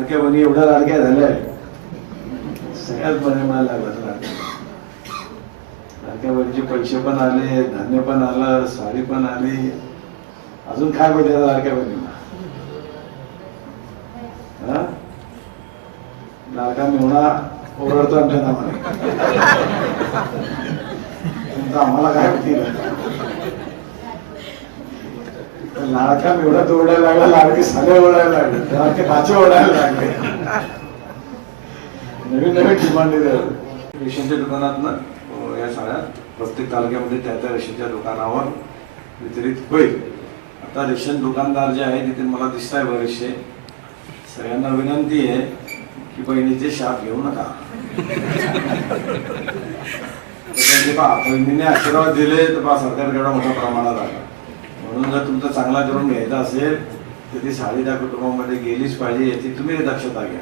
एवढ्या लाडक्या झाल्या. सगळ्यात बरे मला लागत लाडक्या लाडक्या बहिणीचे पैसे पण आले धान्य पण आलं साडी पण आली. अजून काय पाहिजे लाडक्या बहिणीला? हा? लाडका मेवणा ओरडतो आमच्या नावाने. तुमचं आम्हाला काय होती मेवढा तो ओढायला लागला लाडके साले ओढायला लागले लाडके भाचे ओढायला लागले. नवीन नवीन डिमांड रेशनच्या दुकानातनं या साड्या प्रत्येक तालुक्यामध्ये त्या त्या रेशनच्या दुकानावर वितरित होईल. आता रेशन दुकानदार जे आहे तिथे मला दिसत आहे बरेचसे. सगळ्यांना विनंती आहे की बहिणीचे शाप घेऊ नका. बहिणीने आशीर्वाद दिले तर पहा सरकार केवढा मोठ्या प्रमाणात आला म्हणून जर तुमचा चांगला करून घ्यायचा असेल तर ती साडी त्या कुटुंबामध्ये गेलीच पाहिजे याची तुम्ही दक्षता घ्या.